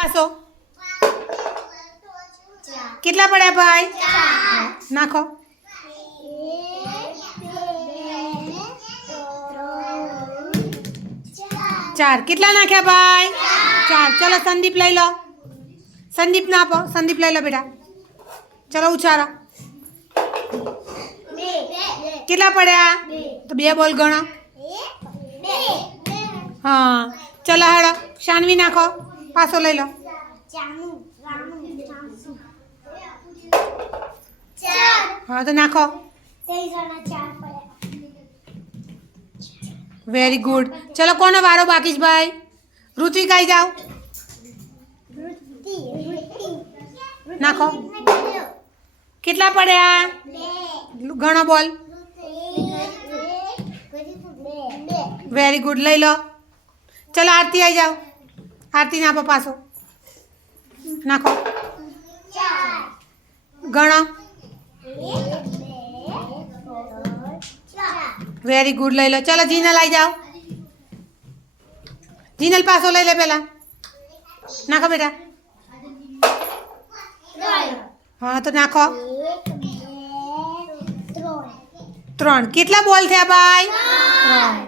પાસો કેટલા પડ્યા ભાઈ? નાખો. ચાર. કેટલા નાખ્યા ભાઈ? ચાર. ચલો સંદીપ લઈ લો. સંદીપ ના આપો. સંદીપ લઈ લો બેટા. ચલો ઉછારો. કેટલા પડ્યા? તો બે બોલ ગણો. હા ચલો હાડો. શાનવી નાખો. પાસો લઈ લો. હા તો નાખો. Very good. ચલો કોનો વારો બાકી છે ભાઈ? ઋત્વિક આવી જાઓ. નાખો. કેટલા પડ્યા? ગણો બોલ. Very good. લઈ લો. ચલો આરતી આવી જાઓ. આરતી નાખો પાછો. નાખો. ગણો. Very good. લઈ લો. ચલો જીનલ આવી જાઓ. જીનલ પાછો લઈ લે પેલા. નાખો બેટા. હા તો નાખો. 3. કેટલા બોલ થયા ભાઈ? 3.